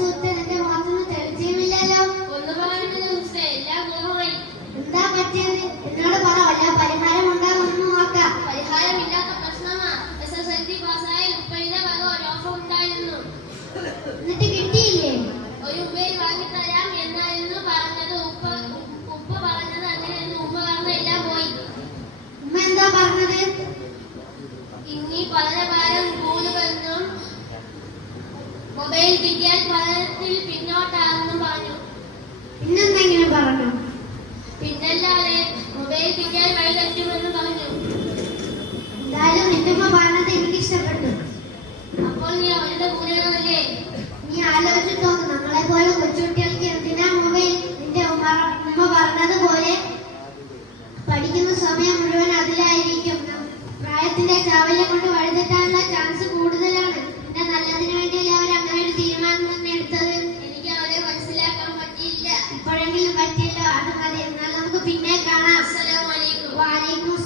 സുഹൃത്തെ, നിന്റെ മുഖത്തൊന്നും തെളിച്ചയുമില്ലല്ലോ. എന്താ പറ്റിയത്? എന്നോട് പറ, വല്ല പരിഹാരം ഉണ്ടാകുമെന്ന് നോക്കാം. പരിഹാരമില്ലാത്ത പ്രശ്നമാ. SSLC പാസ്സായ ഉപ്പയുടെ വക ഒരു ഓഫർ ഉണ്ടായിരുന്നു. എന്നിട്ട് കിട്ടിയില്ലേ? ഒരു മൊബൈൽ വാങ്ങിത്തരാം എന്നായിരുന്നു പറഞ്ഞത്. ഉപ്പ പറഞ്ഞത് അങ്ങനെയെന്ന്. ഉമ്മ പറഞ്ഞ എല്ലാം പോയി. ഉമ്മ എന്താ പറഞ്ഞത്? ഇനി പഠനഭാരം കൂടുതലെന്നും മൊബൈൽ കിട്ടിയാൽ പഠനത്തിൽ പിന്നോട്ടാണെന്നും പറഞ്ഞു. പിന്നെന്തെങ്കിലും പറഞ്ഞു? പിന്നല്ലാതെ മൊബൈൽ കിട്ടിയാൽ വഴിതെറ്റുമെന്ന് പറഞ്ഞു. എന്തായാലും നിന്റെ ഉമ്മ പറഞ്ഞത് എനിക്ക് ഇഷ്ടപ്പെട്ടു. അപ്പോൾ നീ അവരുടെ കൂടെയാണല്ലേ? നീ ആലോചിച്ച് നോക്ക്, നമ്മളെ പോലെ കൊച്ചുകുട്ടികൾക്ക് എന്തിനാ മൊബൈൽ? നിന്റെ ഉമ്മ പറഞ്ഞതുപോലെ പഠിക്കുന്ന സമയം മുഴുവൻ അതിലായിരിക്കും. പ്രായത്തിന്റെ ചാവല്യം കൊണ്ട് വഴിതെറ്റാനുള്ള ചാൻസ് കൂടുതലാണ്. പിന്നെ നല്ലതിനു വേണ്ടിയല്ലേ അവർ അങ്ങനെ ഒരു തീരുമാനം തന്നെ എടുത്തത്. എനിക്ക് അവരെ മനസ്സിലാക്കാൻ പറ്റിയില്ല. ഇപ്പോഴെങ്കിലും പറ്റിയല്ലോ, അത് മതി. എന്നാൽ നമുക്ക് പിന്നെ കാണാം. അസ്സലാമു അലൈക്കും. വാലൈക്കും